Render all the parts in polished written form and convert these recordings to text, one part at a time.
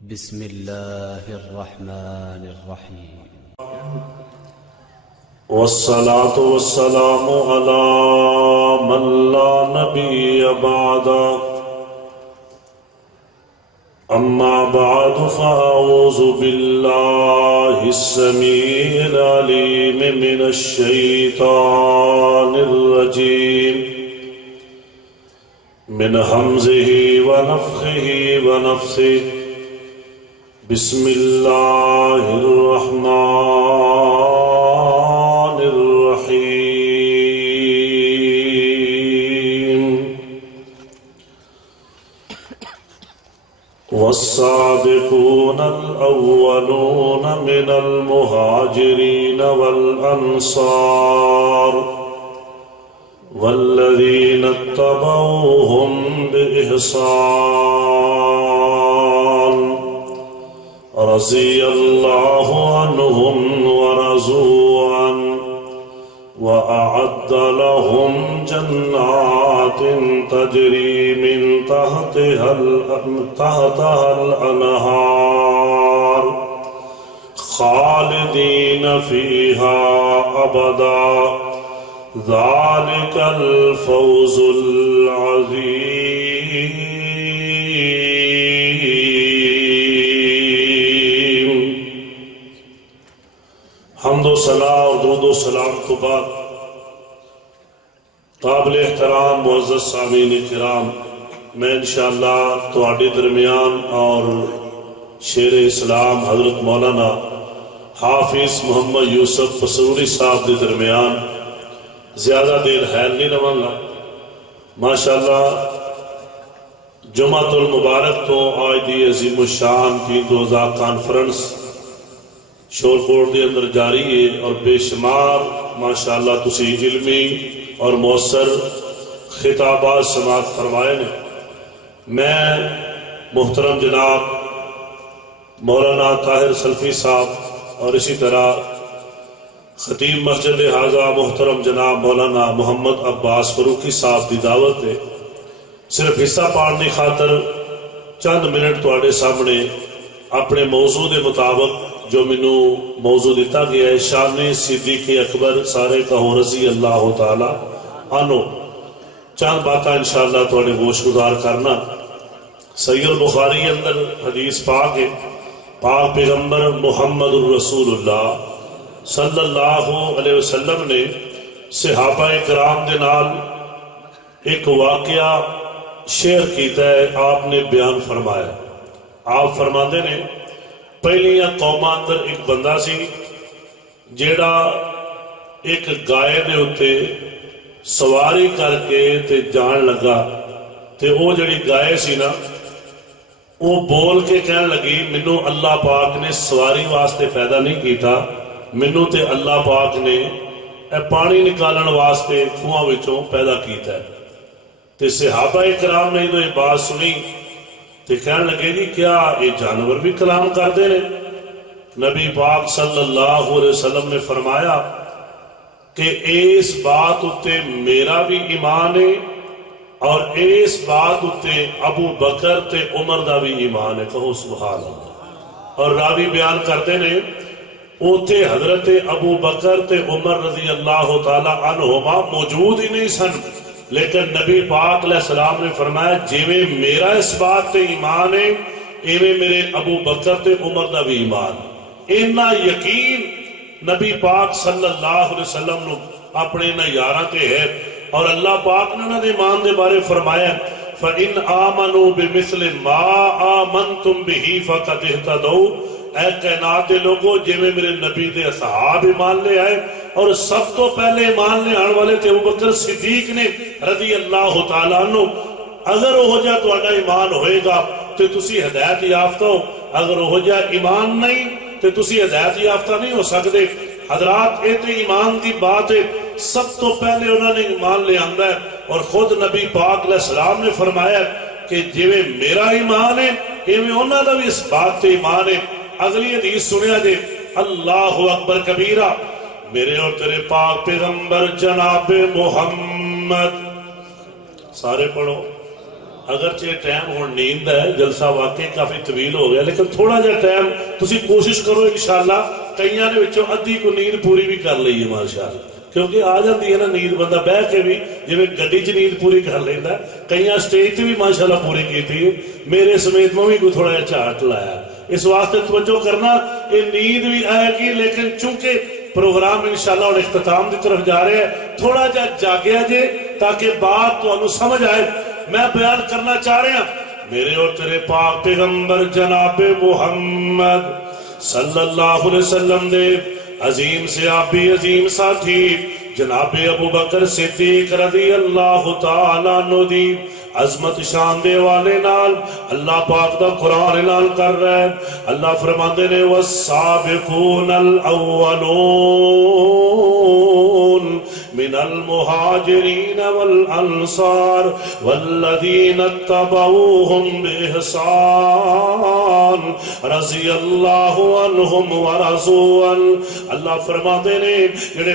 بسم الله الرحمن الرحيم. والصلاة والسلام على من لا نبي بعده. أما بعد فأعوذ بالله السميع العليم من الشيطان الرجيم من همزه ونفخه ونفثه. بسم الله الرحمن الرحيم. والسابقون الأولون من المهاجرين والأنصار والذين اتبعوهم بإحسان رضي الله عنهم ورضوا عنه وأعد لهم جنات تجري من تحتها الأنهار خالدين فيها أبدا. ذلك الفوز العظيم. حمد و ثنا اور درود و سلام تو بعد قابل احترام معزز سامعین کرام، میں انشاءاللہ تواڈے درمیان اور شیر اسلام حضرت مولانا حافظ محمد یوسف پسروری صاحب دے درمیان زیادہ دیر حیل نہیں رہاں گا. ماشاءاللہ جمعۃ المبارک تو آج دی عظیم الشان 2000 کانفرنس شورکوٹ دے اندر جاری ہے اور بے شمار ماشاءاللہ تسی علمی اور مؤثر خطابات سماعت فرمائے نے. میں محترم جناب مولانا طاہر سلفی صاحب اور اسی طرح خطیب مسجد حاضہ محترم جناب مولانا محمد عباس فروقی صاحب دی دعوت ہے صرف حصہ پاڑنے خاطر چند منٹ تواڈے سامنے اپنے موضوع دے مطابق جو منو موضوع دیتا گیا ہے شان صدیق اکبر سارے کہو رضی اللہ تعالی عنہ، چند باتاں انشاءاللہ تواڈے گوش گزار کرنا. صحیح البخاری اندر حدیث پاک ہے، پاک پیغمبر محمد الرسول اللہ صلی اللہ علیہ وسلم نے صحابہ کرام دے نال ایک واقعہ شیئر کیتا ہے. آپ نے بیان فرمایا، آپ فرماندے نے پہلیاں قوماں اندر ایک بندہ سی جیڑا ایک گائے دے ہوتے سواری کر کے تے جان لگا تے وہ جڑی گائے سی نا وہ بول کے کہنے لگی منو اللہ پاک نے سواری واسطے پیدا نہیں کیتا، منو تے اللہ پاک نے پانی نکالن واسطے کھواں وچوں پیدا کیتا ہے. تے صحابہ کرام نے یہ بات سنی تے کہنے لگے گی کیا یہ جانور بھی کلام کر دے رہے؟ نبی پاک صلی اللہ علیہ وسلم نے فرمایا کہ اس بات اتے میرا بھی ایمان ہے اور اس بات اتے ابو بکر تے عمر دا بھی ایمان ہے. کہو سبحان اللہ. اور راوی بیان کرتے نے اوتے حضرت ابو بکر تے عمر رضی اللہ تعالی عنہما موجود ہی نہیں سن، لیکن نبی پاک علیہ السلام نے فرمایا جیویں میرا اس بات تے ایمان ہے ایویں میرے ابو بکر تے عمر دا بھی ایمان. اینا یقین نبی پاک صلی اللہ علیہ وسلم نے اپنے نہ یاراں تے ہے اور اللہ پاک نے انہاں دے ایمان دے بارے فرمایا فَإِنْ آمَنُوا بِمِثْلِ مَا آمَنْتُمْ بِهِ فَقَدْ اهْتَدَوْا. اے کائنات لوگوں جیویں میرے نبی دے اصحاب ایمان لے آئے اور سب تو پہلے ایمان لے آنے والے تھے ابو بکر صدیق نے رضی اللہ تعالیٰ عنہ. اگر وہ جا تہاڈا ایمان ہوئے گا تو تسی ہدایت یافتہ ہو، اگر وہ جا ایمان نہیں تو تسی ہدایت یافتہ نہیں ہو سکتے. حضرات اے تے ایمان دی بات ہے، سب تو پہلے انہوں نے ایمان لے آندا ہے اور خود نبی پاک علیہ السلام نے فرمایا کہ جیویں میرا ایمان ہے ایویں انہاں دا بھی اس بات تے ایمان ہے. اگلی حدیث سنیا جے اللہ اکبر کبیرہ میرے اور تیرے پاک پیغمبر جناب محمد سارے پڑھو اگرچہ ٹائم ہوں نیند ہے، جلسہ واقعی کافی طویل ہو گیا، لیکن تھوڑا جا ٹائم تسی کوشش کرو انشاءاللہ کئیاں نے وچوں ادھی کو نیند پوری بھی کر لئیے ماشاءاللہ، کیونکہ آ جاتی ہے نا نیند، بندہ بہ کے بھی جویں گڈی چ نیند پوری کر لیندا، کئیاں سٹیج تے بھی ماشاءاللہ پوری کیتی ہے، میرے سمیت میں بھی کوئی تھوڑا جا جھاٹ لایا۔ اس واسطے توجہ کرنا، یہ نیند بھی آئے گی، لیکن چونکہ پروگرام انشاءاللہ اور اختتام دی طرف جا رہے ہیں، تھوڑا جا جاگیا جے تاکہ بات تو انہوں سمجھ آئے۔ میں بیان کرنا چاہ رہے ہیں میرے اور تیرے پاک پیغمبر جناب محمد صلی اللہ علیہ وسلم دے عظیم سے آپ بھی عظیم ساتھی جناب ابو بکر صدیق رضی اللہ تعالیٰ عنہ دی عظمت شان دے والے نال اللہ پاک دا قرآن اعلان کر رہا ہے۔ اللہ فرماندے نے والسابقون الاولون من المہاجرین والانصار والذین اتبعوہم بإحسان رضی اللہ عنہم ورضوان۔ اللہ فرماندے نے جڑے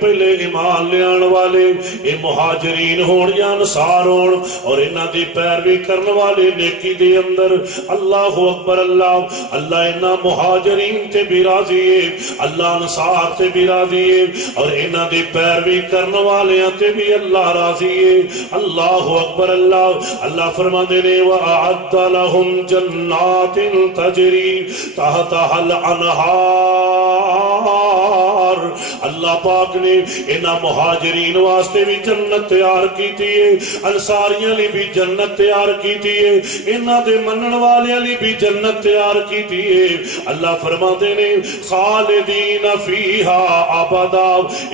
پہلے ایمان لیان والے اے مہاجرین ہون یا انصار ہون اور انہاں دی پیروی کرنے والے نیکی دے اندر، اللہ اکبر اللہ، اللہ انہاں مہاجرین تے بھی راضی ہے، اللہ انصار تے بھی راضی ہے، اور انہاں دی پیروی کرنے والے تے بھی اللہ راضی ہے۔ اللہ اکبر اللہ، اللہ فرماندے نے وَأَعَدَّ لَهُمْ جَنَّاتٍ تَجْرِي تَحْتَهَا الْأَنْهَارُ۔ اللہ پاک نے انہاں مہاجرین واسطے بھی جنت تیار کیتی ہے، انصاریاں لی بھی جنت تیار کیتی ہے، انہاں دے منن والیاں لی بھی جنت تیار کیتی ہے۔ اللہ فرماتے نے خالدین فیہا ابدا،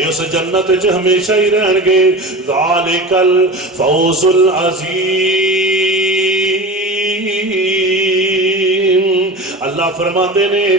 اس جنت چ ہمیشہ ہی رہن گے، ذالک الفوز العظیم۔ اللہ فرماتے نے اے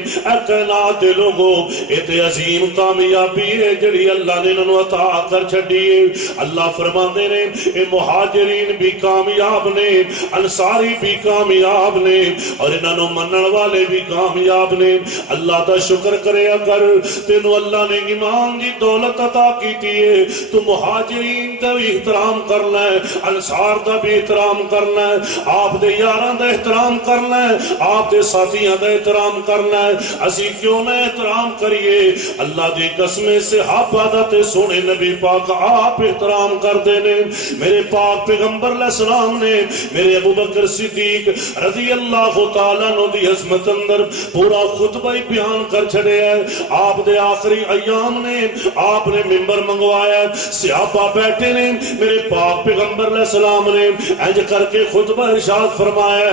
کائنات دے لوگو، اے عظیم کامیابی ہے جڑی اللہ نے انہوں عطا کر چھڑی ہے۔ اللہ فرماتے نے اے مہاجرین بھی کامیاب نے، انصاری بھی کامیاب نے، اور انہوں منن والے بھی کامیاب نے۔ اللہ دا شکر کرے اگر تینوں اللہ نے ایمان دی دولت عطا کیتی ہے تو مہاجرین دا بھی احترام کرنا ہے، انصار دا بھی احترام کرنا ہے، آپ دے یاران دا احترام کرنا ہے، آپ دے ساتھیاں دا احترام کرنا ہے۔ اسی کیوں نہ احترام کریے؟ اللہ دی قسمیں سے صحابہ تے سونے نبی پاک آپ احترام کر دینے۔ میرے پاک پیغمبر علیہ السلام نے میرے ابو بکر صدیق رضی اللہ تعالیٰ عنہ دی عظمت اندر پورا خطبہ ہی بیان کر چھڑے ہے۔ آپ دے آخری ایام نے آپ نے ممبر منگوایا، صحابہ بیٹھے نے، میرے پاک پیغمبر علیہ السلام نے انج کر کے خطبہ ارشاد فرمایا۔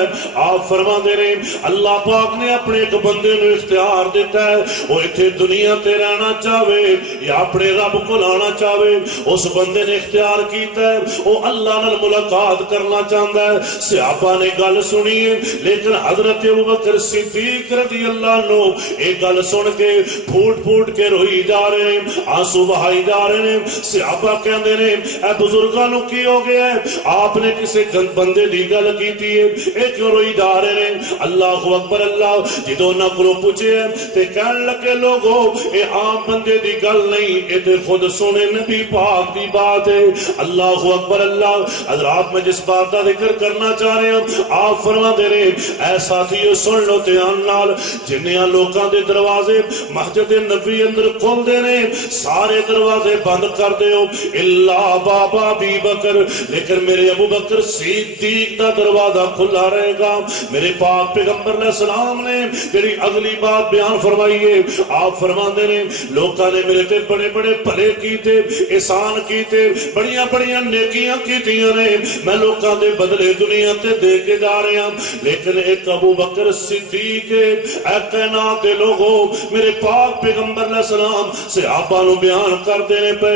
آپ فرما دے رہے اللہ پاک نے اپنے ایک بندے نے اختیار دیتا ہے، وہ اتھے دنیا تے رہنا چاہے یا اپنے رب کو لانا چاہے، اس بندے نے اختیار کیتا ہے وہ اللہ نال ملاقات کرنا چاہتا ہے۔ صحابہ نے گل سنی ہے، لیکن حضرت ابوبکر صدیق رضی اللہ عنہ ایک گل سن کے پھوٹ پھوٹ کے روئی جا رہے ہیں، آنسو بہائی جا رہے ہیں۔ صحابہ کہندے نے اے بزرگانوں کی ہو گیا ہے، آپ نے کسی بندے دی گل کیتی ہے، ایک روئی جا رہے ہیں۔ اللہ اکبر اللہ، جدو نہ کرو پوچھے تے کہن لگے لوگو اے عام بندے دی گل نہیں، اے تے خود سنے نبی پاک دی بات ہے۔ اللہ اکبر اللہ، حضرات میں جس بات کا ذکر کرنا چاہ رہے ہیں آپ فرما دے رہے اے ساتھیو سن لو دھیان نال، جنیاں لوکاں دے دروازے مسجد نبی اندر کھول دینے، سارے دروازے بند کر دیو اللہ بابا ابی بکر، لیکن میرے ابو بکر صدیق دا دروازہ کھلا رہے گا۔ میرے پاک پیغمبر علیہ السلام نے جڑی اگلی بات بیان فرمائی ہے، آپ فرماندے نے لوکاں نے میرے تے بڑے بڑے بھلے کیتے، احسان کیتے، بڑیاں بڑیاں نیکیاں کیتیاں نے، میں لوکاں دے بدلے دنیا تے دے کے جا رہے ہیں، لیکن ایک ابو بکر صدیق اے کائنات دے لوگو، میرے پاک پیغمبر علیہ السلام صحابہ نو بیان کر دینے پہ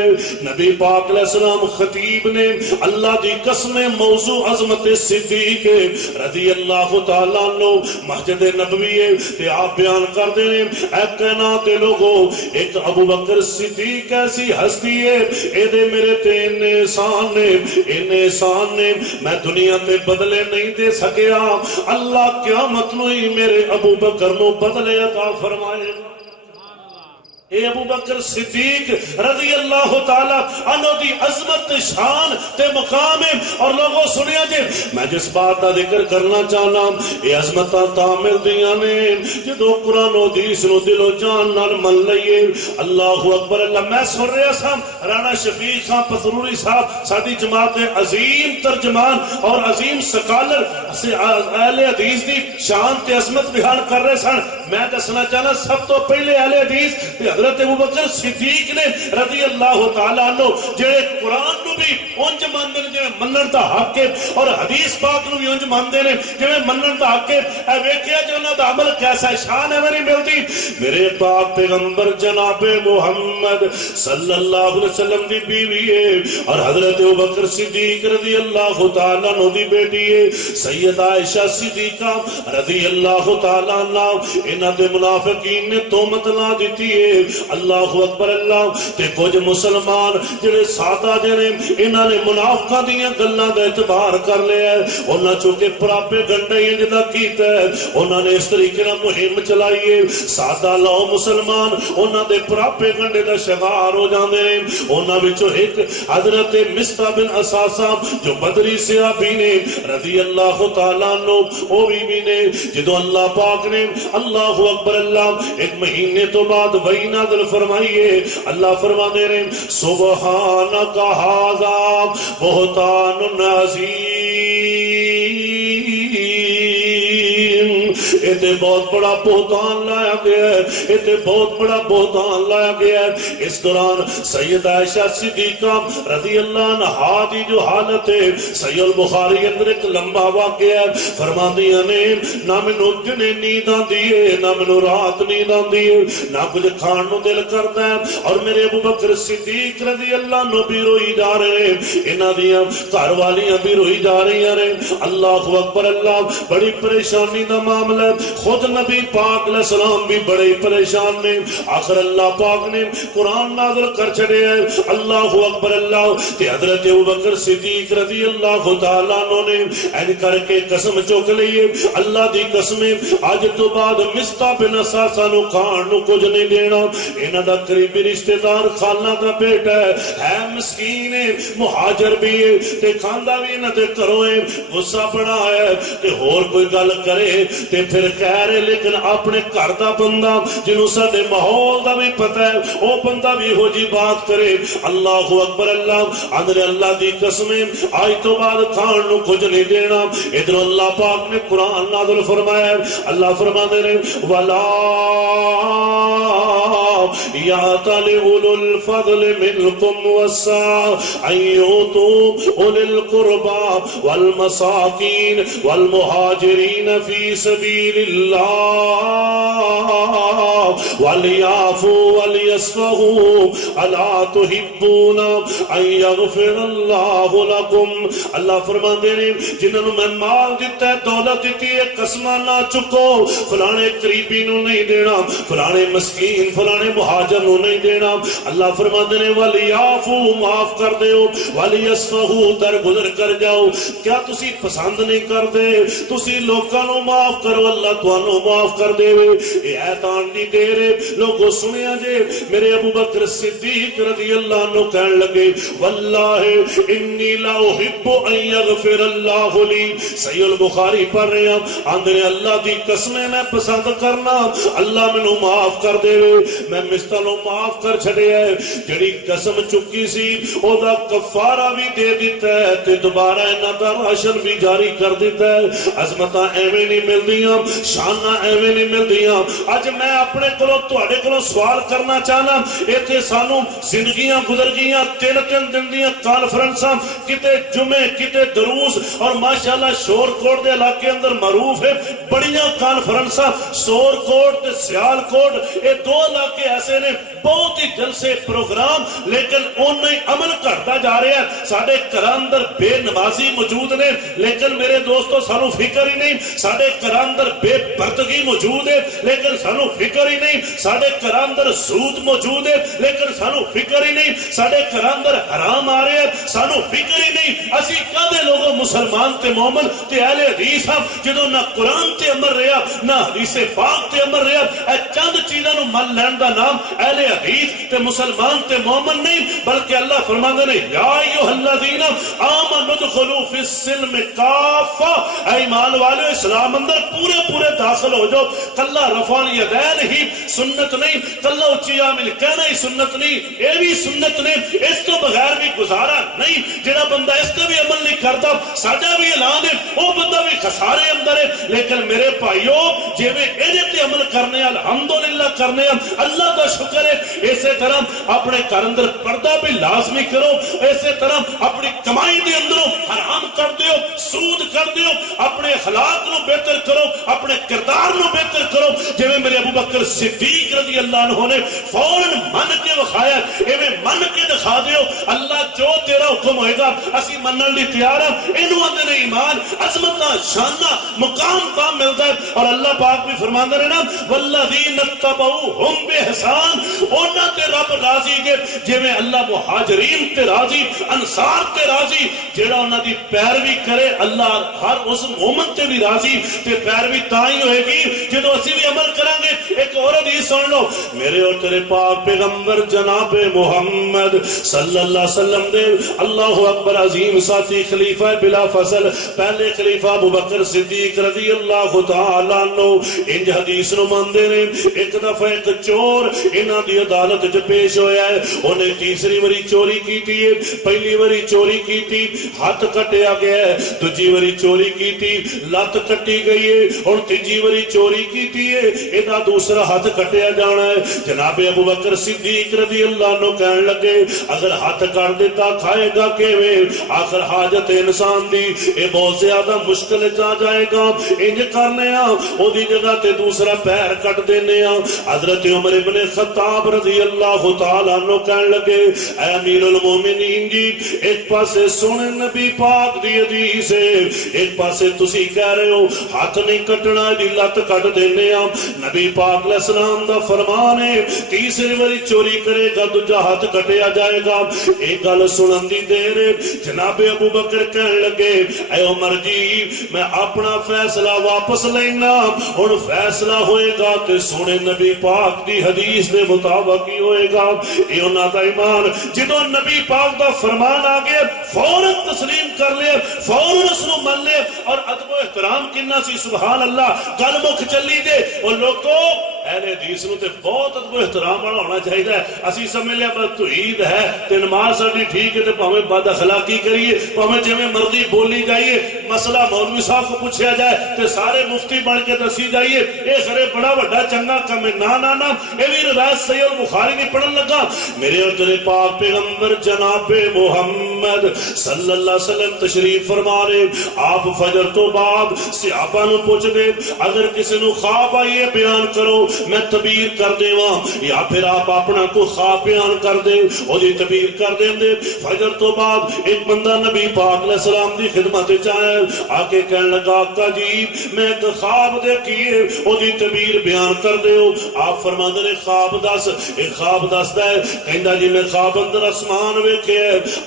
نبی پاک علیہ السلام خطیب نے اللہ دی قسم موضوع عظمت صدیق رضی اللہ تعالیٰ عنہ مسجد نبوی ہے تے آپ بیان کر دینے اے کائنات دے لوگو، ایک ابو بکر صدیق ایسی ہستی ہے، اے دے میرے تے ان احسان نے میں دنیا تے بدلے نہیں دے سکیا، اللہ قیامت نو ہی میرے ابو بکر نو بدلے عطا فرمائے۔ اے ابو بکر صدیق رضی اللہ تعالی عنہ دی عظمت شان تے مقام ہے. اور لوگوں سنیا جے میں جس بات دا ذکر کرنا چاہنا اے عظمتاں تعمل دیاں نے جدو قرآن و حدیث نو دل و جان نال من لئیے. اللہ اکبر اللہ. میں سن رہا سا رانا شفیق خان پتھروری صاحب ساری جماعت عظیم ترجمان اور عظیم سکالر اہل حدیث دی شان تے عظمت بیان کر رہے سن. میں دسنا چاہنا سب تو پہلے اہل حدیث حضرت ابوبکر صدیق نے رضی اللہ تعالیٰ عنہ جڑے قرآن نو بھی اونج ماندے نے جویں منن دا حق ہے اور حدیث پاک نو بھی اونج ماندے نے جویں منن دا حق ہے. اے ویکھیا جو انہاں دا عمل کیسا ہے. شان ہے نہیں ملتی. میرے پاک پیغمبر جناب محمد صلی اللہ علیہ وسلم دی بیوی ہے اور حضرت ابوبکر صدیق رضی اللہ تعالیٰ عنہ دی بیٹی ہے سیدہ عائشہ صدیقہ رضی اللہ تعالیٰ عنہ. انہاں دے منافقین نے تہمت لا دیتی ہے. اللہ اکبر اللہ. تے کچھ مسلمان جڑے سادہ جنے انہاں نے منافقاں دیاں گلاں دا اعتبار کر لیا ہے. انہاں چونکہ پراپے گنڈے جدا کیتا ہے انہاں نے اس طریقے نال مہم چلائی ہے. سادہ لو مسلمان انہاں دے پراپے گنڈے دا شکار ہو جاندے نے. انہاں وچوں ایک حضرت مصطفی بن اساسہ جو بدری صحابی نے رضی اللہ تعالیٰ عنہ او بھی نے جدو اللہ پاک نے اللہ اکبر اللہ ایک مہینے تو بعد وحی نازل فرمائیے. اللہ فرما دے رہے سبحانک ھذا بہتان عظیم. ایتے بہت بڑا بہتان لایا گیا ہے. ایتے بہت بڑا بہتان لایا گیا ہے. اس دوران سیدہ عائشہ صدیقہ رضی اللہ عنہا دی جو حالت ہے صحیح البخاری اندر ایک لمبا واقعہ ہے. فرماندیاں نے نہ مینوں دنے نیند آندی ہے نہ مینوں رات نیند آندی ہے نہ کچھ کھان نو دل کرتا ہے. اور میرے ابو بکر صدیق رضی اللہ عنہ بھی روئی جا رہے ہیں. انہاں دیاں گھر والیاں بھی روئی جا رہی ہیں. اللہ اکبر اللہ. بڑی پریشانی دا معاملہ ہے. خود نبی پاک علیہ السلام بھی بڑے پریشان نے. آخر اللہ پاک نے قرآن نازل کر چھڑے ہے. اللہ اکبر اللہ. تے حضرت ابوبکر صدیق رضی اللہ تعالیٰ عنہ نے این کر کے قسم چوک لئیے اللہ دی قسمیں آج تو بعد مصطفی بن اساسہ نو کھان نو کچھ نہیں دینا. انہاں دا قریبی رشتہ دار خالہ دا بیٹا ہے مسکین ہے مہاجر بھی ہے تے کھاندا بھی انہاں دے گھروں ہے. غصہ بڑا ہے تے ہور کوئی گل کرے تے پھر خیر ہے لیکن اپنے گھر دا بندہ جنوں ساڈے ماحول دا بھی پتہ ہے او بندہ بھی ہو جی بات کرے. اللہ اکبر اللہ. اندر اللہ دی قسمیں آج تو بعد کھان نو کچھ نہیں دینا. ادھر اللہ پاک نے قرآن نازل فرمایا. اللہ فرما دے رہے ولا یاتل اولو الفضل منکم والسعة ان یؤتوا اولی القربى والمساکین والمہاجرین فی سبیل اللہ ولیعفوا ولیصفحوا الا تحبون ان یغفر اللہ لکم. اللہ فرما دے رہے جنہوں نے میں مال دیتا ہے دولت دیتی ہے قسمہ نہ چکو فلانے قریبی نو نہیں دینا فلانے مسکین فلانے مہاجر نو نہیں دینا. اللہ فرما دے رہے ولیعفوا معاف کر دیو ولیصفحوا درگزر کر جاؤ. کیا تسی پسند نہیں کر دے تسی لوکاں نو معاف کرو اللہ تانوں معاف کر دے. اے اعتان دی دے رہے لوگوں سنیا جے میرے ابو بکر صدیق رضی اللہ عنہ کہنے لگے واللہ انی لا احب ان یغفر اللہ لی. صحیح البخاری پڑھ رہے ہیں آندھے اللہ دی قسمیں میں پسند کرنا اللہ میں نو معاف کر دے. میں مستلوں معاف کر چھڑے ہے جڑی قسم چکی سی او دا کفارہ بھی دے دیتا ہے تے دوبارہ انہاں دا راشن بھی جاری کر دیتا ہے. عظمتاں ایویں نہیں مل دیاں شاناں ایویں نہیں مل دیاں. اج میں اپنے کولوں تواڈے کولوں سوال کرنا چاہنا ایتھے سانو زندگیاں گزر گئیاں 3 دن دیاں کانفرنساں کتے جمعے کتے دروس اور ماشاءاللہ شور کوٹ دے علاقے اندر معروف ہے بڑیاں کانفرنساں سور کوٹ تے سیال کوٹ یہ 2 علاقے ایسے نے بہت ہی جلسے پروگرام لیکن انہیں عمل کرتا جا رہے ہیں. ساڑھے کراندر بے نمازی موجود نے لیکن میرے دوستو سانو فکر ہی نہیں. ساڑھے کراندر بے پردگی موجود ہے لیکن سانو فکر ہی نہیں. ساڑھے کراندر سود موجود ہے لیکن سانو فکر ہی نہیں، ساڈے گھر اندر حرام آ رہے ہیں سانو فکر ہی نہیں، اسی کدے لوگوں مسلمان تے مومن تے اہل حدیث ہم جدوں نہ قرآن تے عمل رہا نہ حدیث پاک تے عمل رہا، اے چند چیزاں نو من لین دا نام اہل حدیث تے مسلمان تے مومن نہیں، بلکہ اللہ فرماندے نے یا ایھا الذین آمنوا ادخلوا فی السلم کافہ، اے ایمان والو اسلام اندر پورے پورے داخل ہو جاؤ، کلا رفع الیدین ہی سنت نہیں، کلا اچھی عامل کہنا ہی سنت نہیں، یہ بھی سنت نے، اس تو بغیر بھی گزارا نہیں، جڑا بندہ اس تے بھی عمل نہیں کرتا ساڈا بھی اعلان ہے وہ بندہ بھی خسارے اندر ہے، لیکن میرے بھائیو جویں ایدے تے عمل کرنے الحمدللہ کرنے اللہ دا شکر ہے، اسی طرح اپنے گھر اندر پردہ بھی لازمی کرو، اسی طرح اپنی کمائی دے اندروں حرام کر دیو، سود کر دیو، اپنے اخلاق نو بہتر کرو، اپنے کردار نو بہتر کرو، جویں میرے ابو بکر صدیق رضی اللہ عنہ نے فوراً من کے وکھایا، ایویں من کے دکھا دیو، اللہ جو تیرا حکم ہوئے گا اسی منن لئی تیار ہیں، اینو اندر ایمان عظمت شانہ مقام تا ملتا ہے، اور اللہ پاک بھی فرماندے نے نا والذین اتبعوہم بإحسان، انہاں تے رب راضی گے جویں اللہ مہاجرین تے راضی انصار تے راضی، جیڑا انہاں دی پیروی کرے اللہ ہر اس مومن تے بھی راضی، تے پیروی تاں ہی ہوئے گی جدوں اسی بھی عمل کریں گے۔ ایک اور حدیث سن لو، میرے اور تیرے پاک پیغمبر جناب محمد صلی اللہ علیہ وسلم دے اللہ اکبر عظیم ساتھی خلیفہ بلا فصل پہلے خلیفہ ابو بکر صدیق رضی اللہ تعالیٰ عنہ انج حدیث نو مندے نے، ایک دفعہ ایک چور انہاں دی عدالت وچ پیش ہویا ہے، انہیں تیسری واری چوری کیتی ہے، پہلی واری چوری کیتی ہاتھ کٹیا گیا ہے، دوجی واری چوری کیتی لت کٹی گئی ہے، اور تیجی واری چوری کیتی ہے ایدا دوسرا ہاتھ کٹیا جانا ہے۔ جناب ابو بکر صدیق رضی اللہ عنہ کہنے لگے اگر ہاتھ کٹ دیتا کھائے گا کیویں، آخر حاجت انسان دی اے بہت زیادہ مشکل جا جائے گا، انج کرنے او دی جگہ تے دوسرا پیر کٹ دینے۔ حضرت عمر ابن خطاب رضی اللہ تعالیٰ عنہ کہنے لگے اے امیر المومنین جی ایک پاسے سنے نبی پاک دی حدیث ہے، ایک پاسے تسی کہہ رہے ہو ہاتھ نہیں کٹنا دی لت کٹ دینے، نبی پاک علیہ السلام دا فرمان ہے تیسری واری چوری کرے گا دوجا ہاتھ کٹیا جائے گا، ایک گل سنن دی دیر ہے۔ جناب ابو بکر کہنے لگے اے عمر جی میں اپنا فیصلہ واپس لینا، اور فیصلہ ہوئے گا تے سونے نبی پاک دی حدیث دے مطابق ہی ہوئے گا، یہ انہاں دا ایمان جدوں نبی پاک دا فرمان آ گیا فوراً تسلیم کر لے، فوراً اس نو من لے، اور ادب و احترام کنا سی سبحان اللہ گل مک چلی دے، اور لوگوں اہل حدیث نو تے بہت ادب و احترام والا ہونا چاہیے، اسی سمجھ لیا بس توحید ہے تے نماز ساڈی ٹھیک ہے تے بھاویں بد اخلاقی کریے بھاویں جویں مرضی بولی جائیے، مسئلہ مولوی صاحب کو پوچھا جائے تے سارے مفتی بن کے دسی جائیے اے خرے بڑا بڑا چنگا کم ہے، نا نا نا اے بھی روایت صحیح البخاری نہیں پڑھن لگا۔ میرے اور تیرے پاک پیغمبر جناب محمد صلی اللہ علیہ وسلم تشریف فرما رہے، آپ فجر تو بعد صحابہ نو پوچھ دے اگر کسی نو خواب آئیے بیان کرو میں تعبیر کر دے وہاں، یا پھر آپ اپنا کو خواب بیان کر دے اور دی تعبیر کر دیں دے۔ فجر تو بعد ایک بندہ نبی پاک علیہ السلام دی خدمت چاہے آکے کہنے لگا آقا جی میں ایک خواب دیکھیے اور دی تعبیر بیان کر دے ہو۔ آپ فرماندے نے خواب دس، ایک خواب دس دے، کہندا جی میں خواب اندر آسمان ویکھے،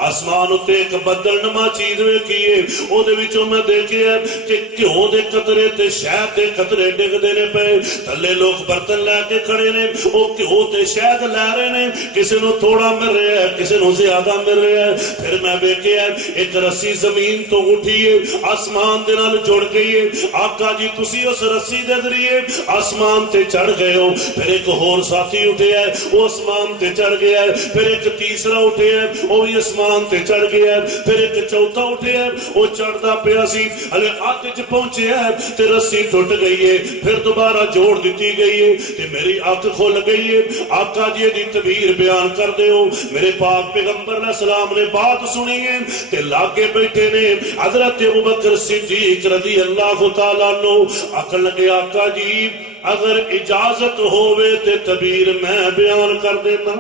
آسمان اتے ایک بدل نما چیز ویکھی ہے، او دے وچوں میں دیکھیا کہ گھیو دے قطرے تے شہد دے قطرے ڈگدے نے پے، تھلے لوگ برتن لے کے کھڑے نے، او گھیو تے شہد لے رہے نے، کسی نو تھوڑا مل رہا ہے کسی نو زیادہ مل رہا ہے۔ پھر میں ویکھیا ایک رسی زمین تو اٹھی ہے آسمان دے نال جڑ گئی ہے، آقا جی تسی اس رسی دے ذریعے آسمان تے چڑھ گئے ہو۔ پھر ایک ہور ساتھی اٹھے ہے وہ آسمان تے چڑھ گیا ہے، پھر ایک تیسرا اٹھے ہے وہ بھی آسمان تے چڑھ گیا ہے، پھر ایک چوتھا اٹھے ہے وہ چڑھدا پیا سی ہلے ہاتھ وچ پہنچے ہے تے رسی ٹوٹ گئی ہے، پھر دوبارہ جوڑ دیتی گئی ہے تے میری اکھ کھل گئی ہے۔ آقا جی دی تعبیر بیان کر دے ہو۔ میرے پاک پیغمبر علیہ السلام نے بات سنی ہے تے لاگے بیٹھے نے حضرت ابوبکر صدیق رضی اللہ تعالیٰ عنہ آکھن لگے آقا جی اگر اجازت ہوئے تے تعبیر میں بیان کر دینا،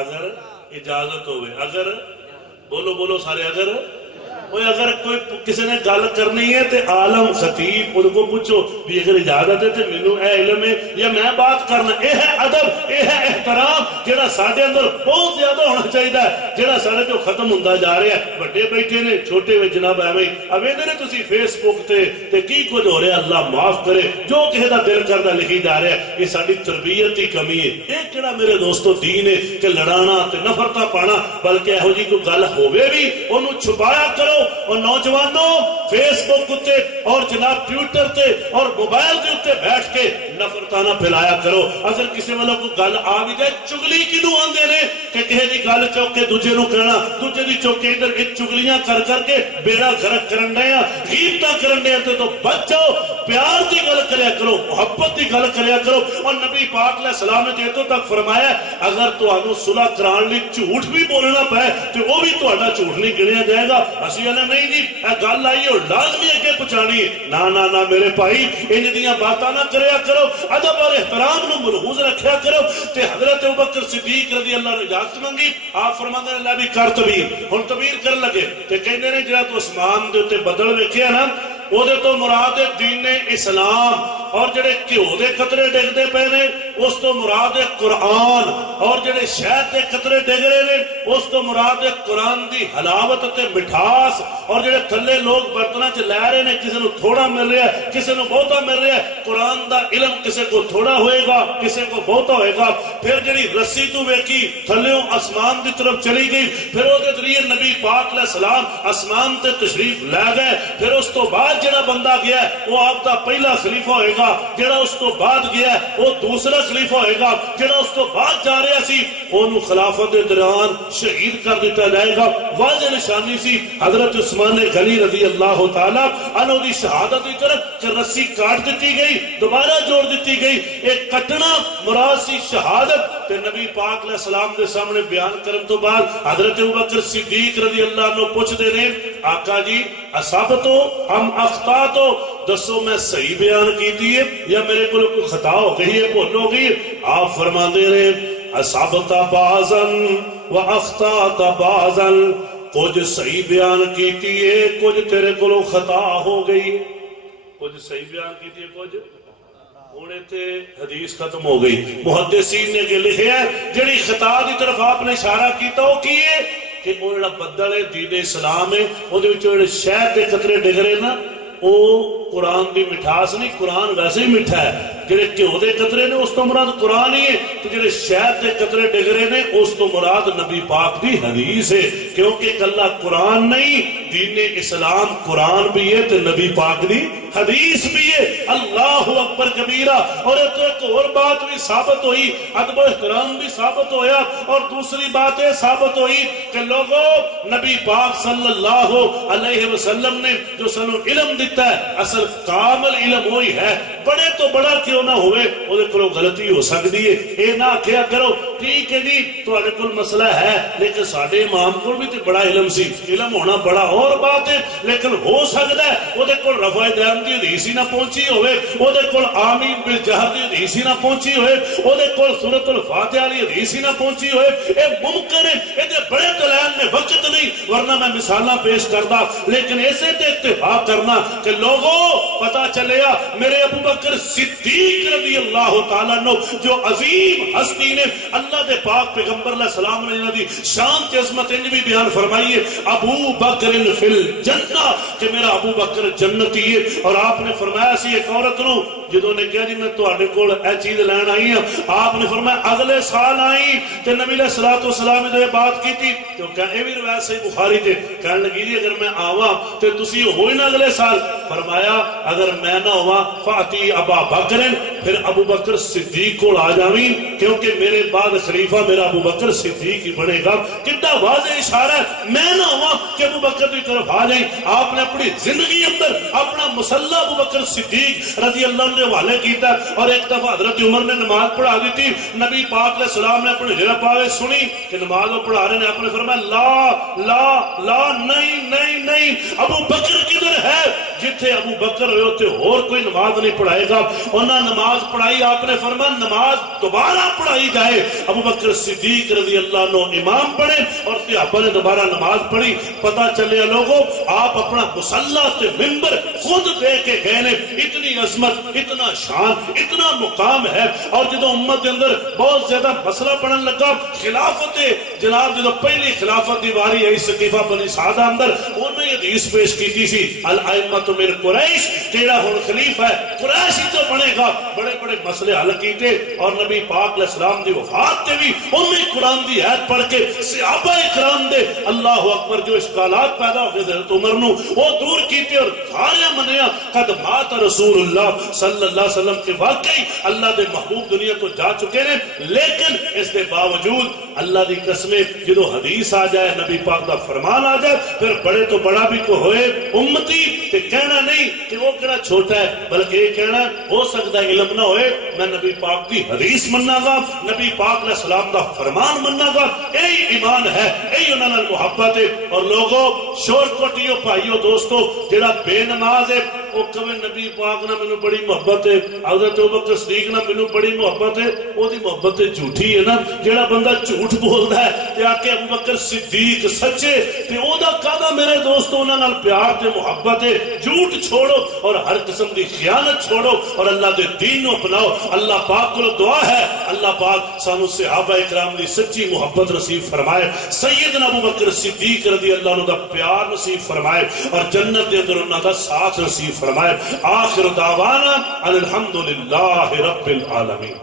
اگر اجازت ہوئے، اگر بولو بولو سارے، اگر وہ اگر کوئی کسی نے گل کرنی ہے تو عالم خطیب ان کو پوچھو بھی اگر اجازت ہے تو مینوں اے علم ہے یا میں بات کرنا. اے ہے ادب, اے ہے احترام جڑا ساڈے اندر بہت زیادہ ہونا چاہیے, جڑا ساڈے تو ختم ہوندا جا رہا ہے. بڑے بیٹھے نے چھوٹے وچ جناب ایویں اویندے نے تسی فیس بک تے کی کچھ ہو رہا, اللہ معاف کرے جو کسی دا دل کردا لکھی جا رہا ہے. یہ ساری تربیت کی کمی ہے. یہ کہڑا میرے دوستو دین ہے کہ لڑانا تے نفرتاں پانا, بلکہ یہو جی کوئی گل ہوے بھی اونوں چھپایا کرو. اور نوجوانوں فیس بک تے اور جناب ٹویٹر تے اور موبائل دے اوتے بیٹھ کے نفرتاں نہ پھیلایا کرو. اگر کسی والوں کوئی گل آ بھی جائے, چگلی کینوں آندے نے کہ کسی دی گل چوک کے دوجے نوں کہنا, دوجے دی چوک کے ادھر چگلیاں کر کے بیڑا غرق کرن دے آ, غیبتاں کرن دے تے تو بچ جاؤ. پیار دی گل کریا کرو, محبت دی گل کریا کرو. اور نبی پاک علیہ السلام نے اتوں تک فرمایا اگر تہانوں صلح کران لئی جھوٹ بھی بولنا پے تے وہ بھی تہاڈا جھوٹ نہیں گنیا جائے گا. اسی نہیں جی اے گل آئی اور لازمی اگے پہنچانی ہے. نہ میرے بھائی انج دیاں باتاں نہ کریا کرو, ادب اور احترام نو ملحوظ رکھیا کرو. تے حضرت ابوبکر صدیق رضی اللہ عنہ اجازت منگی, آپ فرماندے نے اللہ بھی کر تبیر. ہن تبیر کرن لگے تے کہندے نے جڑا تو اسمان دے اوتے بدل ویکھیا نا وہ دے تو مراد دین اسلام, اور جڑے گھیو دے قطرے ڈگدے پے نے اس تو مراد قرآن, اور جڑے شہد دے قطرے ڈگ رہے نے اس تو مراد قرآن دی حلاوت تے مٹھاس. اور جڑے تھلے لوگ برتناں چ لے رہے نے, کسی نو تھوڑا مل رہا ہے کسی نو بہتا مل رہا ہے. قرآن دا علم کسی کو تھوڑا ہوئے گا کسی کو بہتا ہوئے گا. پھر جڑی رسی تو ویکھی تھلیوں آسمان دی طرف چلی گئی, پھر وہ دے ذریعے نبی پاک علیہ السلام آسمان تے تشریف لے گئے. پھر اس تو بعد جڑا بندہ گیا ہے وہ آپ دا پہلا خلیفہ ہوئے گا, جڑا اس تو بعد گیا ہے وہ دوسرا خلیفہ ہوئے گا, جڑا اس تو بعد جا رہا سی انہوں خلافت دوران شہید کر دیتا جائے گا. واضح نشانی سی حضرت عثمان غنی رضی اللہ تعالی عنہ دی شہادت کی طرف کہ رسی کاٹ دیتی گئی دوبارہ جوڑ دیتی گئی. ایک کٹنا مراد سی شہادت. تے نبی پاک علیہ السلام دے سامنے بیان کرن تو بعد حضرت ابوبکر صدیق رضی اللہ عنہ پوچھتے نے آقا جی اصابتو ہم اخطاتو, دسو میں صحیح بیان کیتی ہے یا میرے کو کوئی خطا ہو گئی ہے, بھول ہو گئی ہے؟ آپ فرماندے رہے اصابتا بعضن و اخطاتا بعضن, کچھ صحیح بیان کیتی ہے کچھ تیرے کو خطا ہو گئی. کچھ صحیح بیان کیتی ہے کچھ ہونے تے حدیث ختم ہو گئی. محدثین نے کہ لکھے ہے جڑی خطا دی طرف آپ نے اشارہ کیتا وہ کیے کہ وہ جڑا بدل ہے دین اسلام ہے وہ دے وچوں جڑے شہد دے قطرے ڈگ رہے نا وہ قرآن دی مٹھاس نہیں, قرآن ویسے ہی میٹھا ہے. جڑے گھیو دے قطرے نے اس تو مراد قرآن ہی ہے, تو جڑے شہد دے قطرے ڈگ رہے نے اس تو مراد نبی پاک دی حدیث ہے. کیونکہ کلا قرآن نہیں, دین اسلام قرآن بھی ہے تو نبی پاک دی حدیث بھی ہے. اللہ اکبر کبیرہ. اور ایک اور بات بھی ثابت ہوئی, ادب و احترام بھی ثابت ہویا. اور دوسری بات یہ ثابت ہوئی کہ لوگوں نبی پاک صلی اللہ علیہ وسلم نے جو سنو علم دیتا ہے اصل کامل علم وہی ہے. بڑے تو بڑا کیوں نہ ہوئے وہ کرو غلطی ہو سکتی ہے. اے نہ کیا کرو ٹھیک ہے جی تہاڈے کول مسئلہ ہے لیکن ساڈے امام کول بھی تے بڑا علم سی. علم ہونا بڑا اور بات ہے, لیکن ہو سکتا ہے وہ کول رفع دین دی حدیث ہی نہ پہنچی ہوئے, وہ کول آمین بالجہر دی حدیث ہی نہ پہنچی ہوئے, وہ کول سورۃ الفاتحہ والی حدیث ہی نہ پہنچی ہوئے. اے ممکن ہے اے بڑے دلائل میں وقت نہیں ورنہ میں مثالاں پیش کردا, لیکن ایسے تے اتفاق کرنا کہ لوگوں پتہ چلیا میرے ابو بکر صدیق رضی اللہ تعالیٰ عنہ جو عظیم ہستی نے اللہ دے پاک پیغمبر علیہ السلام نے انہاں دی شان تے عظمت انج بھی بیان فرمائی ہے ابو بکر فی الجنہ کہ میرا ابو بکر جنتی ہے. اور آپ نے فرمایا سی ایک عورت نو جدوں نے کہا جی میں تہاڈے کول اے چیز لین آئی ہوں, آپ نے فرمایا اگلے سال آئی تے نبی علیہ الصلوۃ والسلام نے بات کیتی تو کہ اے بھی روایت صحیح بخاری تے کہن لگی جی اگر میں آواں تے تسی ہوئی نہ اگلے سال. فرمایا اگر میں نہ ہوا فاتی ابا بکر, پھر ابو بکر صدیق کو آ جاویں کیونکہ میرے بعد خلیفہ میرا ابو بکر صدیق ہی بنے گا. کتنا واضح اشارہ ہے, میں نہ ہوا کہ ابو بکر کی طرف آ جائیں. آپ نے اپنی زندگی اندر اپنا مسلح ابو بکر صدیق رضی اللہ عنہ کے حوالے کیتا. اور ایک دفعہ حضرت عمر نے نماز پڑھا دی تھی, نبی پاک علیہ السلام نے اپنے ہجرہ پاوے سنی کہ نماز وہ پڑھا رہے ہیں, آپ نے فرمایا لا لا لا نہیں نہیں نہیں, ابو بکر کدھر ہے جتھے ابو بکر ہوئے ہوتے اور کوئی نماز نہیں پڑھائے گا. انہاں نماز پڑھائی, آپ نے فرمایا نماز دوبارہ پڑھائی جائے. ابو بکر صدیق رضی اللہ عنہ امام پڑھے اور صحابہ نے دوبارہ نماز پڑھی. پتہ چلے لوگوں آپ اپنا مصلی تے منبر خود دے کے گئے نے. اتنی عظمت, اتنا شان, اتنا مقام ہے. اور جدو امت کے اندر بہت زیادہ مسئلہ پڑھن لگا, خلافت جناب جدو پہلی خلافت دی واری آئی سقیفہ بنی سعدہ اندر, انہوں نے حدیث پیش کی سی الائمۃ من قریش, کیڑا ہن خلیفہ ہے قریش ہی تو بنے گا. بڑے بڑے مسئلے حل کیتے اور نبی پاک علیہ السلام دی وفات تے بھی انہوں نے قرآن دی آیت پڑھ کے صحابہ اکرام دے اللہ اکبر جو اشکالات پیدا ہو گئے حضرت عمر نو وہ دور کیتے اور سارے منیا قد مات رسول اللہ صلی اللہ علیہ وسلم کے واقعی اللہ دے محبوب دنیا تو جا چکے ہیں. لیکن اس دے باوجود اللہ دی قسمیں جدو حدیث آ جائے, نبی پاک دا فرمان آ جائے, پھر بڑے تو بڑا بھی کو ہوئے امتی تے کہنا نہیں کہ وہ کہنا چھوٹا ہے, بلکہ یہ کہنا ہو سکتا ہے علم نہ ہوئے, میں نبی پاک دی حدیث مننا گا, نبی پاک علیہ السلام دا فرمان مننا گا. یہی ایمان ہے, یہی انہاں نال محبت ہے. اور لوگوں شور کوٹیو بھائیو دوستو, جڑا بے نماز ہے وہ کہے نبی پاک نہ مینوں بڑی محبت ہے, حضرت ابوبکر صدیق نہ مینوں بڑی محبت ہے, وہ دی محبت جھوٹی ہے نا. جڑا بندہ جھوٹ بولدا ہے تے آ کے ابوبکر صدیق سچے تے او دا کہدا میرے دوستو انہاں نال پیار تے محبت ہے. جھوٹ چھوڑو اور ہر قسم دی خیانت چھوڑو اور اللہ دے دین نو اپناؤ. اللہ پاک کو دعا ہے اللہ پاک سانو صحابہ اکرام دی سچی محبت نصیب فرمائے, سیدنا ابوبکر صدیق رضی اللہ عنہ دا پیار نصیب فرمائے اور جنت دے اندر انہاں دا ساتھ نصیب فرمائے. آخر دعوانا الحمدللہ رب العالمین.